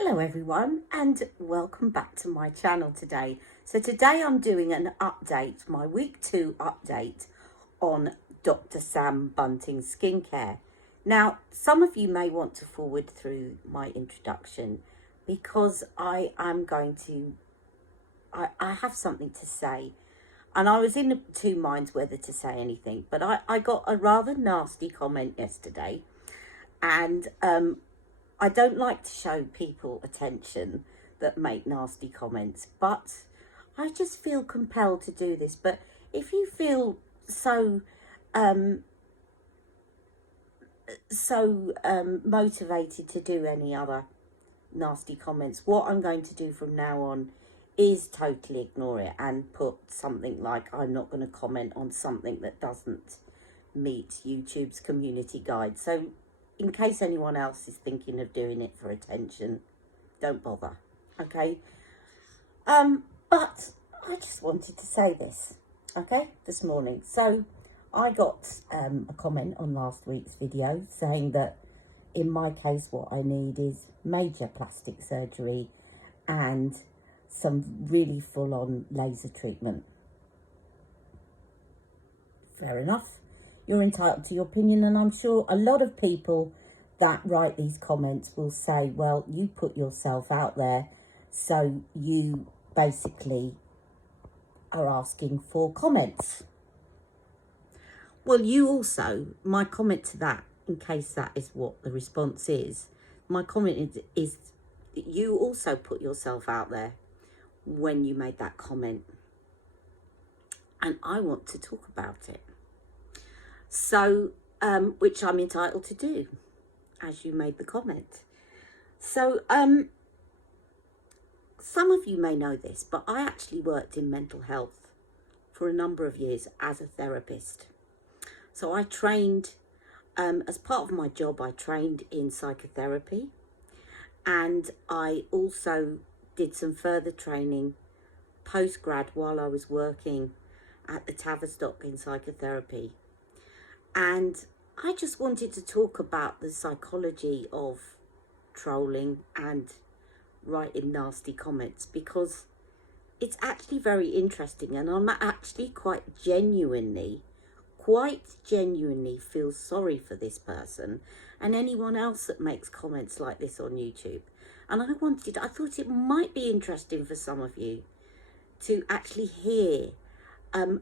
Hello everyone and welcome back to my channel today. So today I'm doing an update, my week 2 update on Dr Sam Bunting skincare. Now some of you may want to forward through my introduction because I have something to say, and I was in two minds whether to say anything, but I got a rather nasty comment yesterday, and I don't like to show people attention that make nasty comments, but I just feel compelled to do this. But if you feel so motivated to do any other nasty comments, what I'm going to do from now on is totally ignore it and put something like, I'm not going to comment on something that doesn't meet YouTube's community guide. So in case anyone else is thinking of doing it for attention, don't bother, okay? But I just wanted to say this, okay, this morning. So I got a comment on last week's video saying that in my case what I need is major plastic surgery and some really full-on laser treatment. Fair enough. You're entitled to your opinion, and I'm sure a lot of people that write these comments will say, well, you put yourself out there, so you basically are asking for comments. Well, you also, my comment to that, in case that is what the response is, my comment is that you also put yourself out there when you made that comment, and I want to talk about it. So, which I'm entitled to do, as you made the comment. So, some of you may know this, but I actually worked in mental health for a number of years as a therapist. So I trained, as part of my job, I trained in psychotherapy, and I also did some further training post-grad while I was working at the Tavistock in psychotherapy. And I just wanted to talk about the psychology of trolling and writing nasty comments, because it's actually very interesting, and I'm actually quite genuinely feel sorry for this person and anyone else that makes comments like this on YouTube. And I thought it might be interesting for some of you to actually hear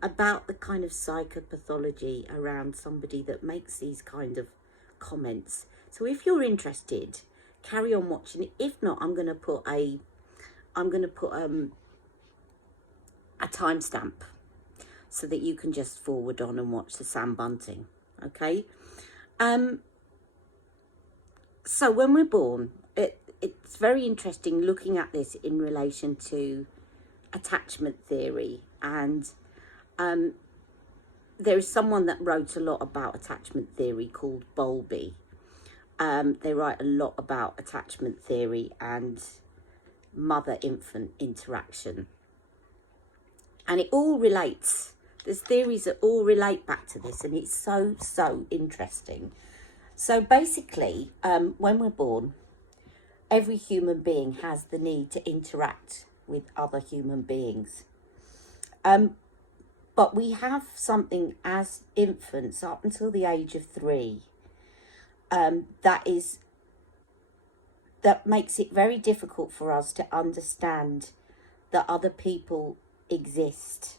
about the kind of psychopathology around somebody that makes these kind of comments. So if you're interested, carry on watching. If not, I'm going to put a timestamp so that you can just forward on and watch the Sam Bunting. Okay. So when we're born, it's very interesting looking at this in relation to attachment theory, and there is someone that wrote a lot about attachment theory called Bowlby. They write a lot about attachment theory and mother-infant interaction, and it all relates. There's theories that all relate back to this, and it's so interesting. So basically, when we're born, every human being has the need to interact with other human beings. But we have something as infants up until the age of 3 that makes it very difficult for us to understand that other people exist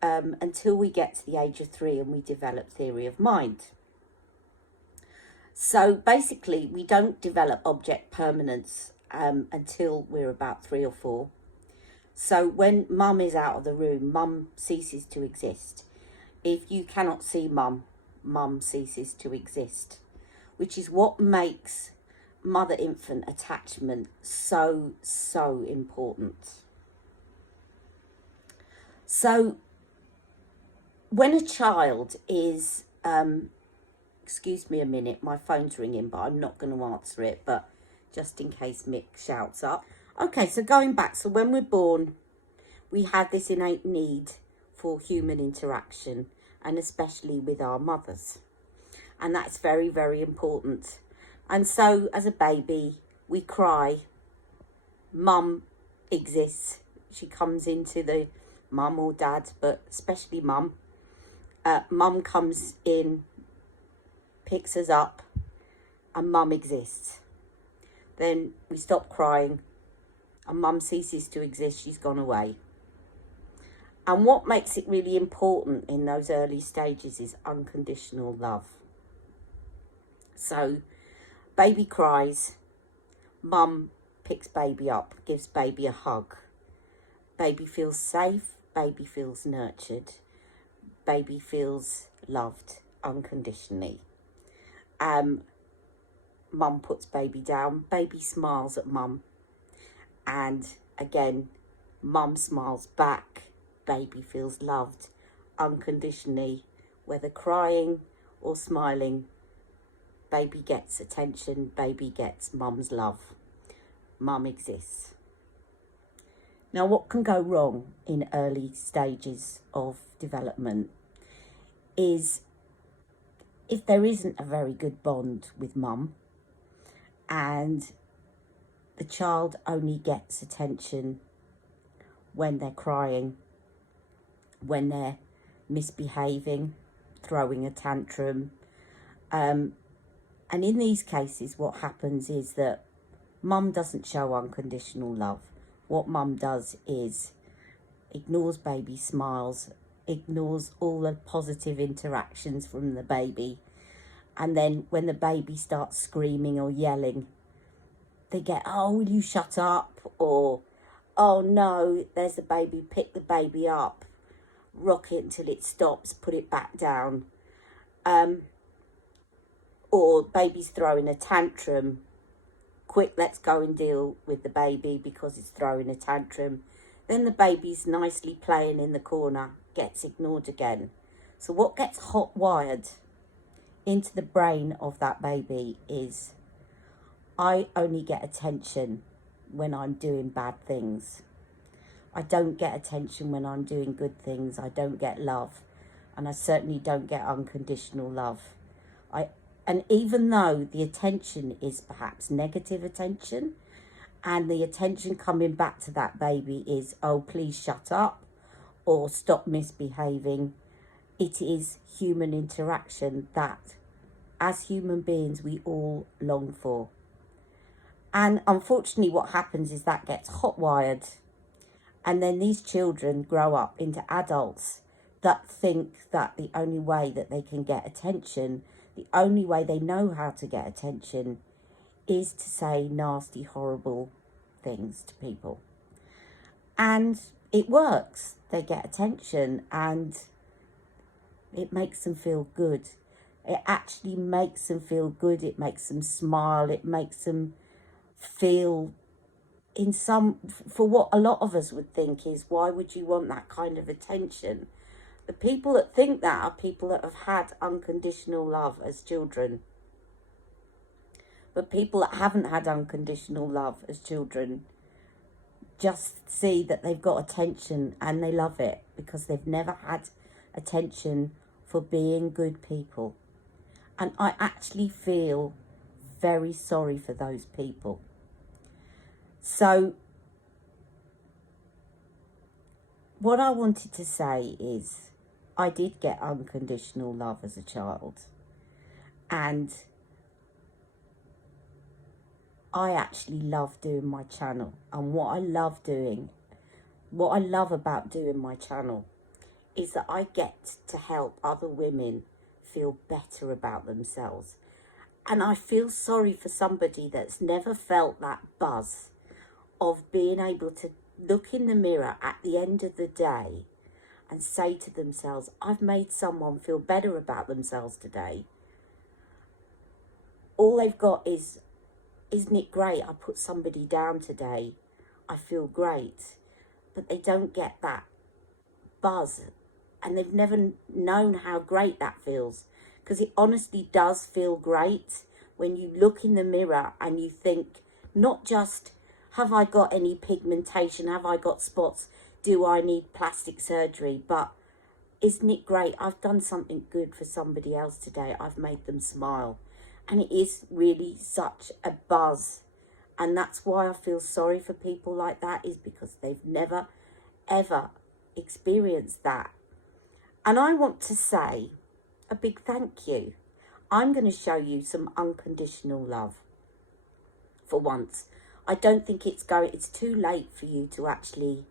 until we get to the age of 3 and we develop theory of mind. So basically, we don't develop object permanence until we're about 3 or 4. So when mum is out of the room, mum ceases to exist. If you cannot see mum, mum ceases to exist, which is what makes mother-infant attachment so important. So when a child is, excuse me a minute, my phone's ringing, but I'm not going to answer it, but just in case Mick shouts up. Okay, so going back, so when we're born, we have this innate need for human interaction, and especially with our mothers. And that's very important. And so as a baby, we cry mum exists. She comes into the mum or dad, but especially mum. Mum comes in, picks us up, and mum exists. Then we stop crying, and mum ceases to exist. She's gone away. And what makes it really important in those early stages is unconditional love. So, baby cries, mum picks baby up, gives baby a hug. Baby feels safe, baby feels nurtured, baby feels loved unconditionally. Mum puts baby down, baby smiles at mum, and again, mum smiles back, baby feels loved unconditionally, whether crying or smiling. Baby gets attention, baby gets mum's love. Mum exists. Now, what can go wrong in early stages of development is if there isn't a very good bond with mum and the child only gets attention when they're crying, when they're misbehaving, throwing a tantrum. And in these cases, what happens is that mum doesn't show unconditional love. What mum does is ignores baby smiles, ignores all the positive interactions from the baby. And then when the baby starts screaming or yelling, they get, oh, will you shut up? Or, oh no, there's the baby, pick the baby up, rock it until it stops, put it back down. Or baby's throwing a tantrum, quick, let's go and deal with the baby because it's throwing a tantrum. Then the baby's nicely playing in the corner, gets ignored again. So what gets hot wired into the brain of that baby is, I only get attention when I'm doing bad things. I don't get attention when I'm doing good things. I don't get love. And I certainly don't get unconditional love. And even though the attention is perhaps negative attention, and the attention coming back to that baby is, oh, please shut up, or stop misbehaving, it is human interaction that, as human beings, we all long for. And unfortunately, what happens is that gets hot-wired, and then these children grow up into adults that think that the only way that they can get attention, the only way they know how to get attention, is to say nasty, horrible things to people. And it works. They get attention and it makes them feel good. It actually makes them feel good. It makes them smile. It makes them feel in some, for what a lot of us would think is, why would you want that kind of attention? The people that think that are people that have had unconditional love as children. But people that haven't had unconditional love as children just see that they've got attention and they love it because they've never had attention for being good people. And I actually feel very sorry for those people. So what I wanted to say is, I did get unconditional love as a child, and I actually love doing my channel. And what I love about doing my channel is that I get to help other women feel better about themselves. And I feel sorry for somebody that's never felt that buzz of being able to look in the mirror at the end of the day and say to themselves, I've made someone feel better about themselves today. All they've got is, isn't it great? I put somebody down today. I feel great. But they don't get that buzz. And they've never known how great that feels. Because it honestly does feel great when you look in the mirror and you think, not just, have I got any pigmentation? Have I got spots? Do I need plastic surgery? But isn't it great? I've done something good for somebody else today. I've made them smile. And it is really such a buzz And that's why I feel sorry for people like that, is because they've never, ever experienced that. And I want to say a big thank you. I'm going to show you some unconditional love for once. I don't think it's too late for you to actually,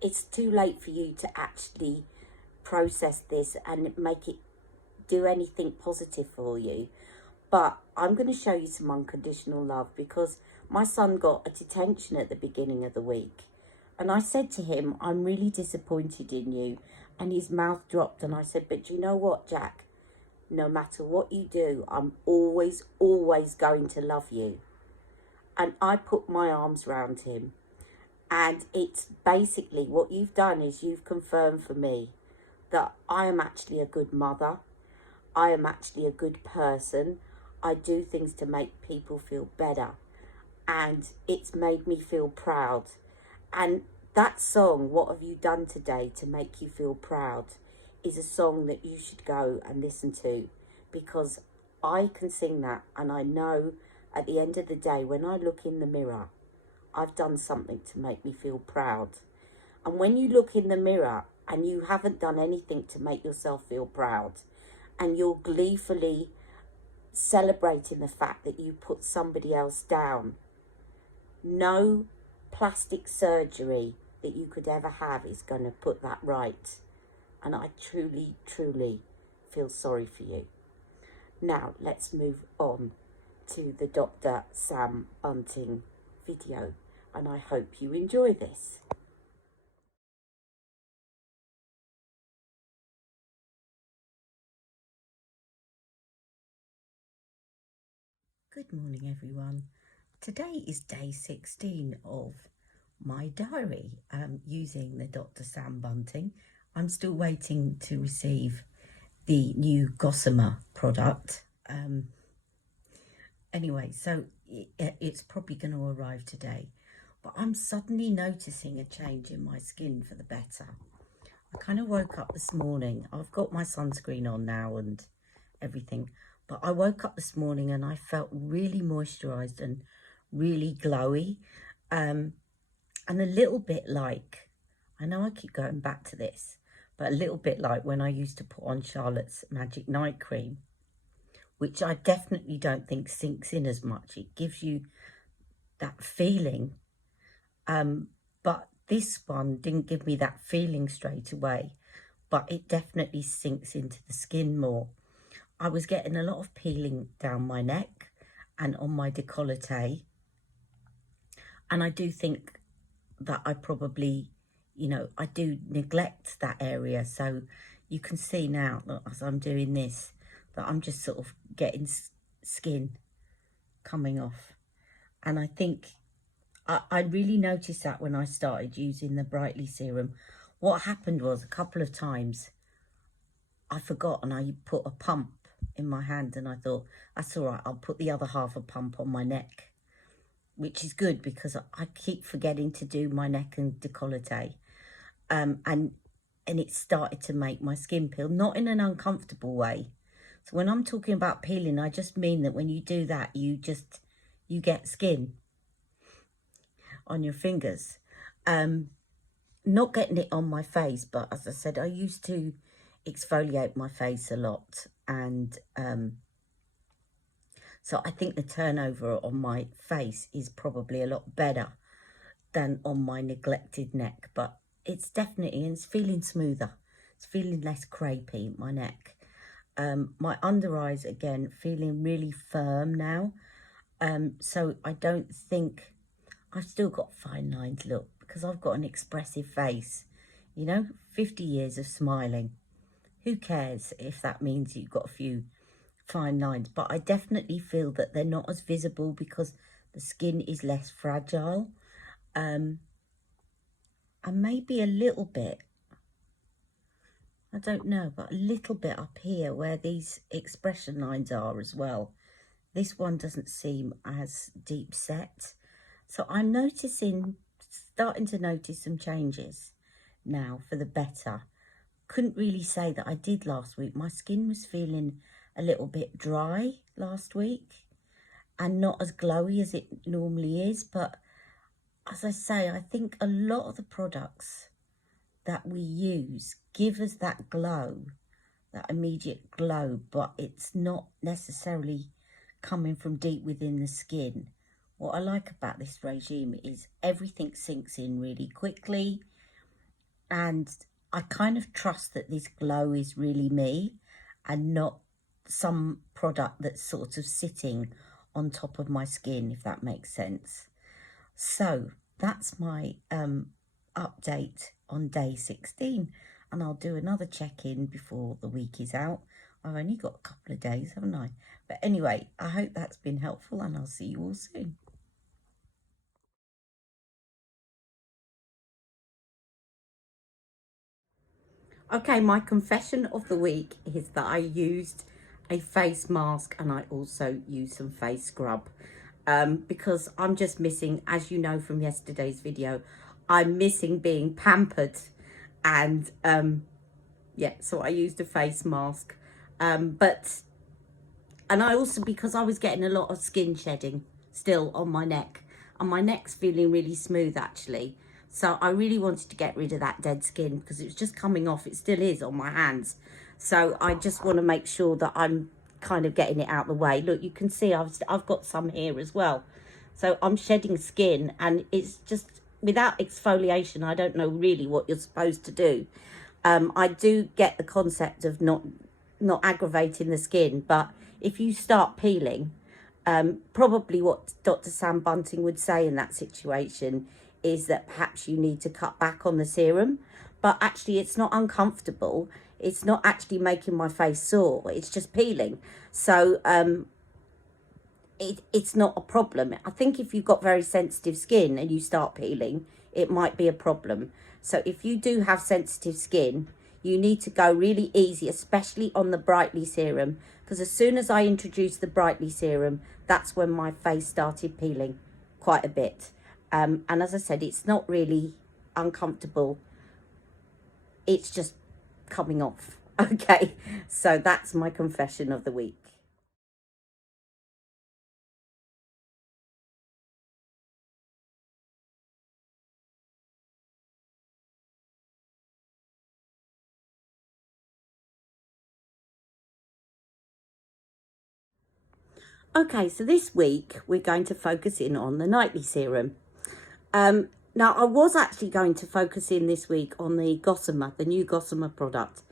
it's too late for you to actually process this and make it do anything positive for you. But I'm going to show you some unconditional love, because my son got a detention at the beginning of the week. And I said to him, I'm really disappointed in you. And his mouth dropped. And I said, but you know what, Jack? No matter what you do, I'm always, always going to love you. And I put my arms around him. And it's basically what you've done is you've confirmed for me that I am actually a good mother. I am actually a good person. I do things to make people feel better. And it's made me feel proud. And that song, What Have You Done Today to Make You Feel Proud, is a song that you should go and listen to, because I can sing that, and I know at the end of the day, when I look in the mirror, I've done something to make me feel proud. And when you look in the mirror and you haven't done anything to make yourself feel proud, and you're gleefully celebrating the fact that you put somebody else down, no plastic surgery that you could ever have is going to put that right. And I truly, truly feel sorry for you. Now, let's move on to the Dr. Sam Bunting video, and I hope you enjoy this. Good morning, everyone. Today is day 16 of my diary using the Dr. Sam Bunting. I'm still waiting to receive the new gossamer product. Anyway, so it's probably going to arrive today. But I'm suddenly noticing a change in my skin for the better. I kind of woke up this morning. I've got my sunscreen on now and everything. But I woke up this morning and I felt really moisturised and really glowy. And a little bit like, I know I keep going back to this, but a little bit like when I used to put on Charlotte's Magic Night Cream, which I definitely don't think sinks in as much. It gives you that feeling. But this one didn't give me that feeling straight away, but it definitely sinks into the skin more. I was getting a lot of peeling down my neck and on my décolleté. And I do think that I probably, you know, I do neglect that area. So you can see now that as I'm doing this, that I'm just sort of getting skin coming off. And I think I really noticed that when I started using the Brightly serum. What happened was a couple of times I forgot and I put a pump in my hand and I thought, that's all right, I'll put the other half a pump on my neck, which is good because I keep forgetting to do my neck and décolleté. And it started to make my skin peel, not in an uncomfortable way. So when I'm talking about peeling, I just mean that when you do that, you get skin on your fingers. Not getting it on my face, but as I said, I used to exfoliate my face a lot, and so I think the turnover on my face is probably a lot better than on my neglected neck, but it's definitely, and it's feeling smoother. It's feeling less crepey, my neck. My under eyes, again, feeling really firm now. So I don't think, I've still got fine lines, look, because I've got an expressive face. You know, 50 years of smiling. Who cares if that means you've got a few fine lines? But I definitely feel that they're not as visible because the skin is less fragile. And maybe a little bit, I don't know, but a little bit up here where these expression lines are as well. This one doesn't seem as deep set. So I'm starting to notice some changes now for the better. Couldn't really say that I did last week. My skin was feeling a little bit dry last week. and not as glowy as it normally is. But as I say, I think a lot of the products that we use give us that glow, that immediate glow, but it's not necessarily coming from deep within the skin. What I like about this regime is everything sinks in really quickly, and I kind of trust that this glow is really me and not some product that's sort of sitting on top of my skin, if that makes sense. So that's my update on day 16, and I'll do another check-in before the week is out. I've only got a couple of days, haven't I? But anyway, I hope that's been helpful, and I'll see you all soon. Okay, my confession of the week is that I used a face mask and I also used some face scrub because I'm just missing, as you know from yesterday's video, I'm missing being pampered. And yeah, so I used a face mask. And I also, because I was getting a lot of skin shedding still on my neck, and my neck's feeling really smooth actually. So I really wanted to get rid of that dead skin because it was just coming off. It still is on my hands. So I just want to make sure that I'm kind of getting it out of the way. Look, you can see I've got some here as well. So I'm shedding skin, and it's just, without exfoliation, I don't know really what you're supposed to do. I do get the concept of not aggravating the skin, but if you start peeling, probably what Dr Sam Bunting would say in that situation is that perhaps you need to cut back on the serum. But actually it's not uncomfortable, it's not actually making my face sore, it's just peeling. So it's not a problem. I think if you've got very sensitive skin and you start peeling, it might be a problem. So if you do have sensitive skin, you need to go really easy, especially on the Brightly serum, because as soon as I introduced the Brightly serum, that's when my face started peeling quite a bit. And as I said, it's not really uncomfortable, it's just coming off. Okay, so that's my confession of the week. Okay, so this week we're going to focus in on the nightly serum. Now, I was actually going to focus in this week on the gossamer, the new gossamer product,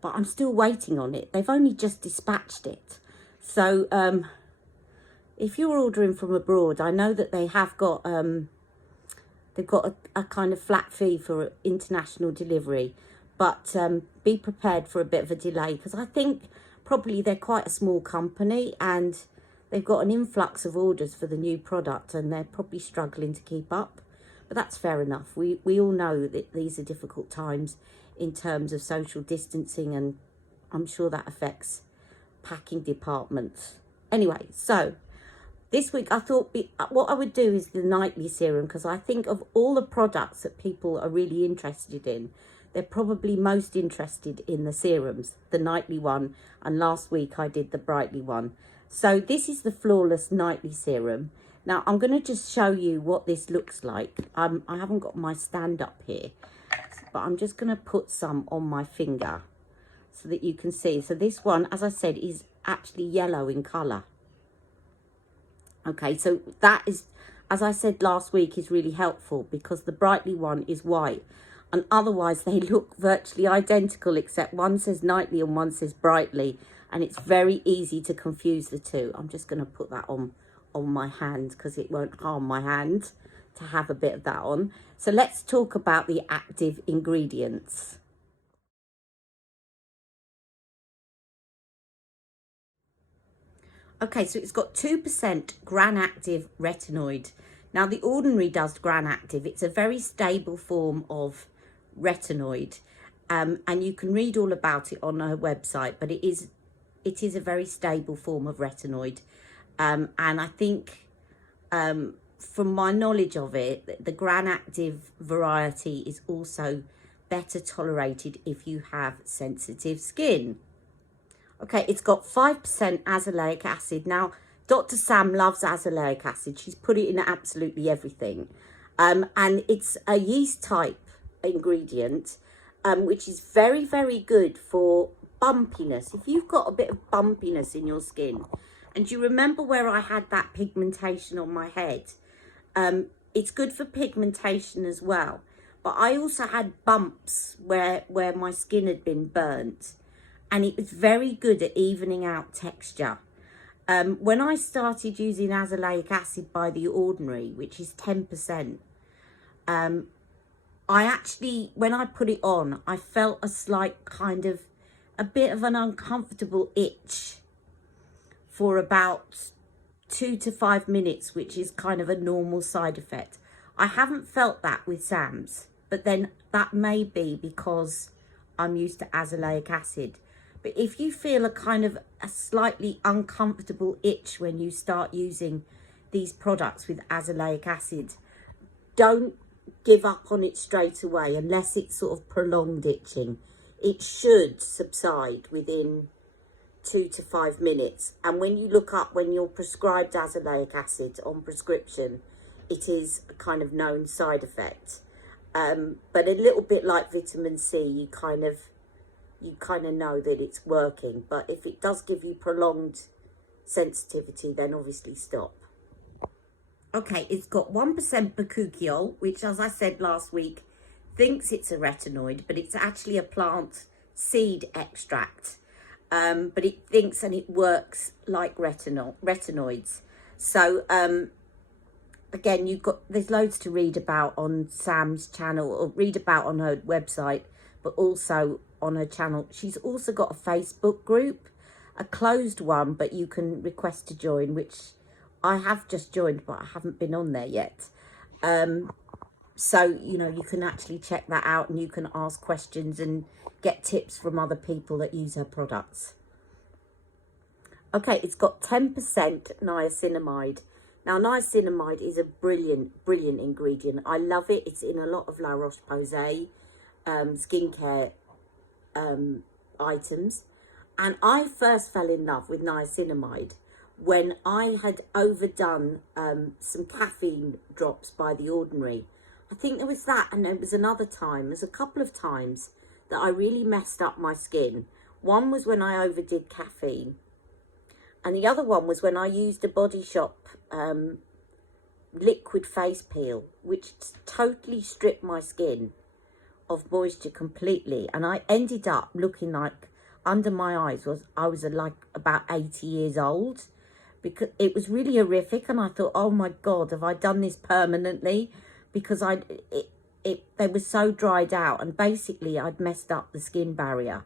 but I'm still waiting on it. They've only just dispatched it. So if you're ordering from abroad, I know that they have got, they've got a kind of flat fee for international delivery, but be prepared for a bit of a delay, because I think probably they're quite a small company and they've got an influx of orders for the new product and they're probably struggling to keep up. But that's fair enough. We all know that these are difficult times in terms of social distancing, and I'm sure that affects packing departments. Anyway, so this week I thought what I would do is the nightly serum, because I think of all the products that people are really interested in, they're probably most interested in the serums, the nightly one, and last week I did the Brightly one. So this is the Flawless Nightly Serum. Now I'm going to just show you what this looks like. I haven't got my stand up here, but I'm just going to put some on my finger so that you can see. So this one, as I said, is actually yellow in colour. Okay, so that is, as I said last week, is really helpful because the Brightly one is white, and otherwise they look virtually identical, except one says nightly and one says Brightly, and it's very easy to confuse the two. I'm just going to put that on my hand because it won't harm my hand to have a bit of that on. So let's talk about the active ingredients. Okay, so it's got 2% Gran-Active retinoid. Now, the Ordinary does Gran-Active. It's a very stable form of retinoid, and you can read all about it on her website, but it is a very stable form of retinoid. And I think, from my knowledge of it, the Gran-Active variety is also better tolerated if you have sensitive skin. Okay, it's got 5% azelaic acid. Now, Dr Sam loves azelaic acid. She's put it in absolutely everything. And it's a yeast type ingredient, which is very, very good for bumpiness. If you've got a bit of bumpiness in your skin, and you remember where I had that pigmentation on my head, it's good for pigmentation as well. But I also had bumps where my skin had been burnt, and it was very good at evening out texture. When I started using azelaic acid by the ordinary, which is 10%, I actually, when I put it on, I felt a slight kind of, a bit of an uncomfortable itch for about 2 to 5 minutes, which is kind of a normal side effect. I haven't felt that with Sam's, but then that may be because I'm used to azelaic acid. But if you feel a kind of a slightly uncomfortable itch when you start using these products with azelaic acid, don't give up on it straight away unless it's sort of prolonged itching. It should subside within 2 to 5 minutes. And when you look up when you're prescribed azelaic acid on prescription, it is a kind of known side effect. But a little bit like vitamin C, you kind of know that it's working. But if it does give you prolonged sensitivity, then obviously stop. Okay, it's got 1% bakuchiol, which, as I said last week, thinks it's a retinoid, but it's actually a plant seed extract. But it thinks and it works like retinoids. So, again, there's loads to read about on Sam's channel, or read about on her website, but also on her channel. She's also got a Facebook group, a closed one, but you can request to join, which I have just joined, but I haven't been on there yet. So, you can actually check that out, and you can ask questions and get tips from other people that use her products. Okay, it's got 10% niacinamide. Now, niacinamide is a brilliant, brilliant ingredient. I love it. It's in a lot of La Roche-Posay skincare items. And I first fell in love with niacinamide when I had overdone some caffeine drops by The Ordinary. I think there was that, and there was another time, there's a couple of times that I really messed up my skin. One was when I overdid caffeine, and the other one was when I used a Body Shop liquid face peel, which totally stripped my skin of moisture completely, and I ended up looking like, under my eyes, I was like about 80 years old, because it was really horrific. And I thought, oh my God, have I done this permanently? Because they were so dried out, and basically I'd messed up the skin barrier.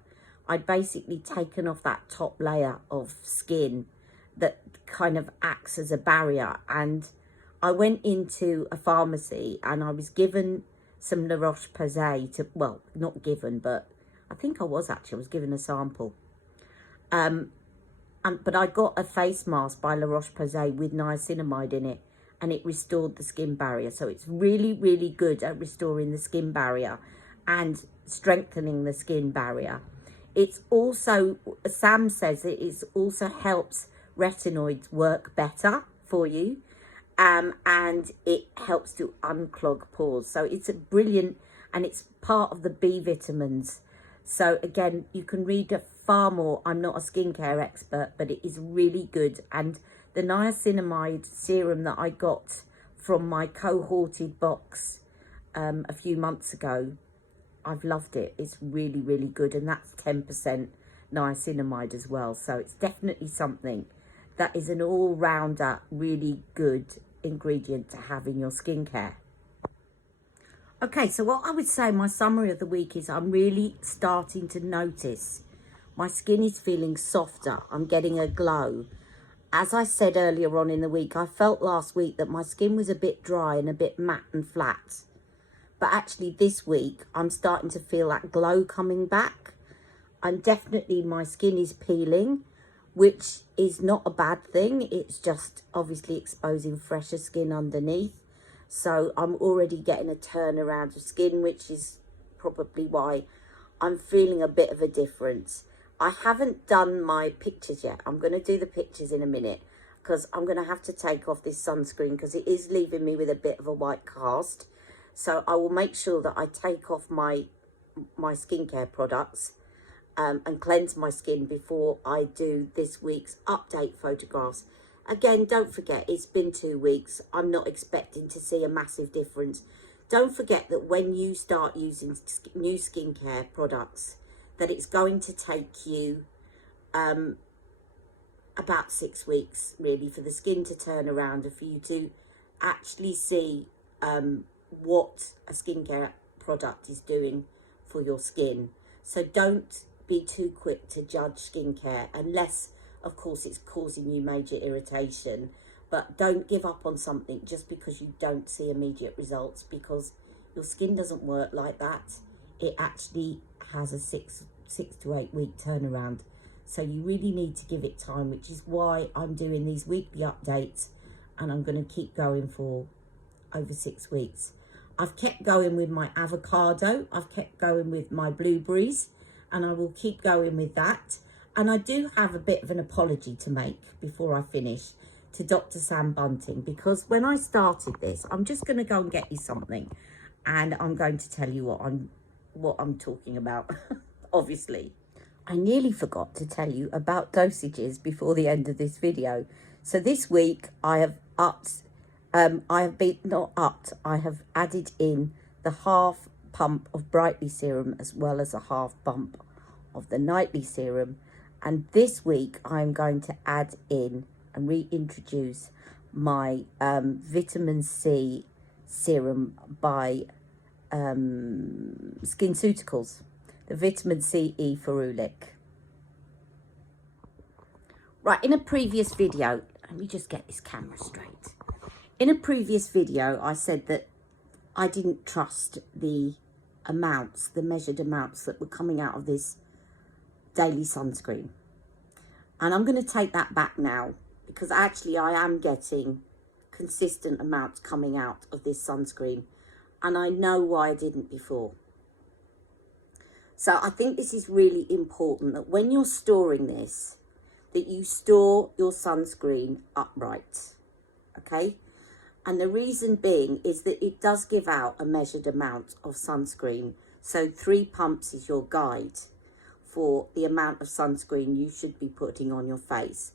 I'd basically taken off that top layer of skin that kind of acts as a barrier. And I went into a pharmacy and I was given some La Roche-Posay well, not given, but I think I was given a sample. But I got a face mask by La Roche-Posay with niacinamide in it, and it restored the skin barrier. So it's really, really good at restoring the skin barrier and strengthening the skin barrier. It's also, Sam says it also helps retinoids work better for you, and it helps to unclog pores. So it's a brilliant, and it's part of the B vitamins. So again, you can read far more. I'm not a skincare expert, but it is really good. And the niacinamide serum that I got from my cohorted box a few months ago, I've loved it. It's really, really good. And that's 10% niacinamide as well. So it's definitely something that is an all-rounder, really good ingredient to have in your skincare. Okay, so what I would say, my summary of the week is I'm really starting to notice my skin is feeling softer. I'm getting a glow. As I said earlier on in the week, I felt last week that my skin was a bit dry and a bit matte and flat. But actually this week, I'm starting to feel that glow coming back. And definitely my skin is peeling, which is not a bad thing. It's just obviously exposing fresher skin underneath. So I'm already getting a turnaround of skin, which is probably why I'm feeling a bit of a difference. I haven't done my pictures yet. I'm going to do the pictures in a minute. because I'm going to have to take off this sunscreen because it is leaving me with a bit of a white cast. So I will make sure that I take off my skincare products and cleanse my skin before I do this week's update photographs. Again, don't forget, it's been 2 weeks. I'm not expecting to see a massive difference. Don't forget that when you start using new skincare products, that it's going to take you about 6 weeks, really, for the skin to turn around and for you to actually see what a skincare product is doing for your skin. So don't be too quick to judge skincare, unless, of course, it's causing you major irritation. But don't give up on something just because you don't see immediate results, because your skin doesn't work like that. It actually has a six to 8 week turnaround. So you really need to give it time, which is why I'm doing these weekly updates, and I'm going to keep going for over 6 weeks. I've kept going with my avocado, I've kept going with my blueberries, and I will keep going with that. And I do have a bit of an apology to make before I finish to Dr Sam Bunting, because when I started this, I'm just going to go and get you something, and I'm going to tell you what I'm talking about. Obviously, I nearly forgot to tell you about dosages before the end of this video. So this week I have I have added in the half pump of Brightly serum as well as a half pump of the nightly serum. And this week I'm going to add in and reintroduce my vitamin C serum by SkinCeuticals, the vitamin C E ferulic. Right, in a previous video, let me just get this camera straight. In a previous video, I said that I didn't trust the amounts, the measured amounts that were coming out of this daily sunscreen. And I'm going to take that back now, because actually I am getting consistent amounts coming out of this sunscreen. And I know why I didn't before. So I think this is really important, that when you're storing this, that you store your sunscreen upright, okay? And the reason being is that it does give out a measured amount of sunscreen. So 3 pumps is your guide for the amount of sunscreen you should be putting on your face.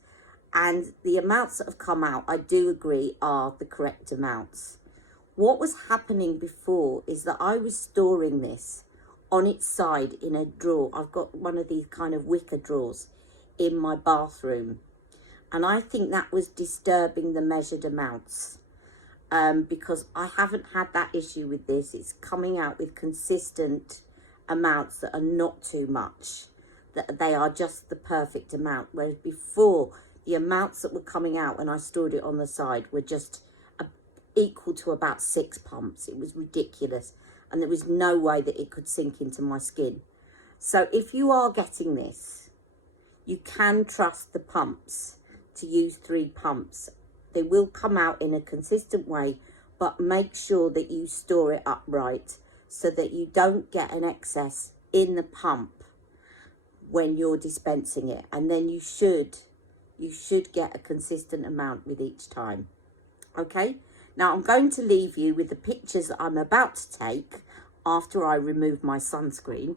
And the amounts that have come out, I do agree, are the correct amounts. What was happening before is that I was storing this on its side in a drawer. I've got one of these kind of wicker drawers in my bathroom. And I think that was disturbing the measured amounts. Because I haven't had that issue with this. It's coming out with consistent amounts that are not too much, that they are just the perfect amount. Whereas before, the amounts that were coming out when I stored it on the side were just equal to about 6 pumps. It was ridiculous, and there was no way that it could sink into my skin. So if you are getting this, you can trust the pumps to use 3 pumps. They will come out in a consistent way, but make sure that you store it upright so that you don't get an excess in the pump when you're dispensing it. And then you should get a consistent amount with each time. Okay, now I'm going to leave you with the pictures that I'm about to take after I remove my sunscreen.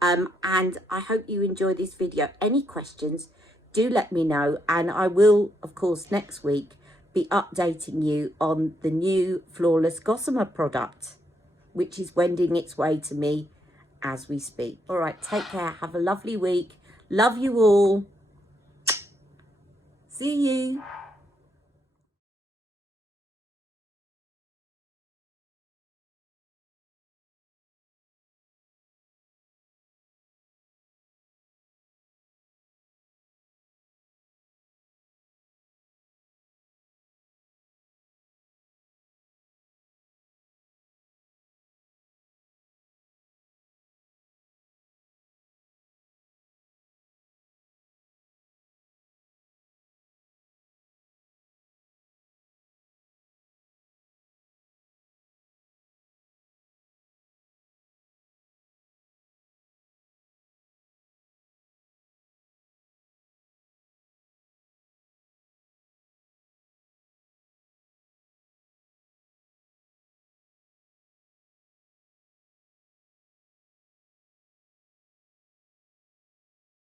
And I hope you enjoy this video. Any questions, do let me know. And I will, of course, next week be updating you on the new Flawless Gossamer product, which is wending its way to me as we speak. All right, take care. Have a lovely week. Love you all. See you.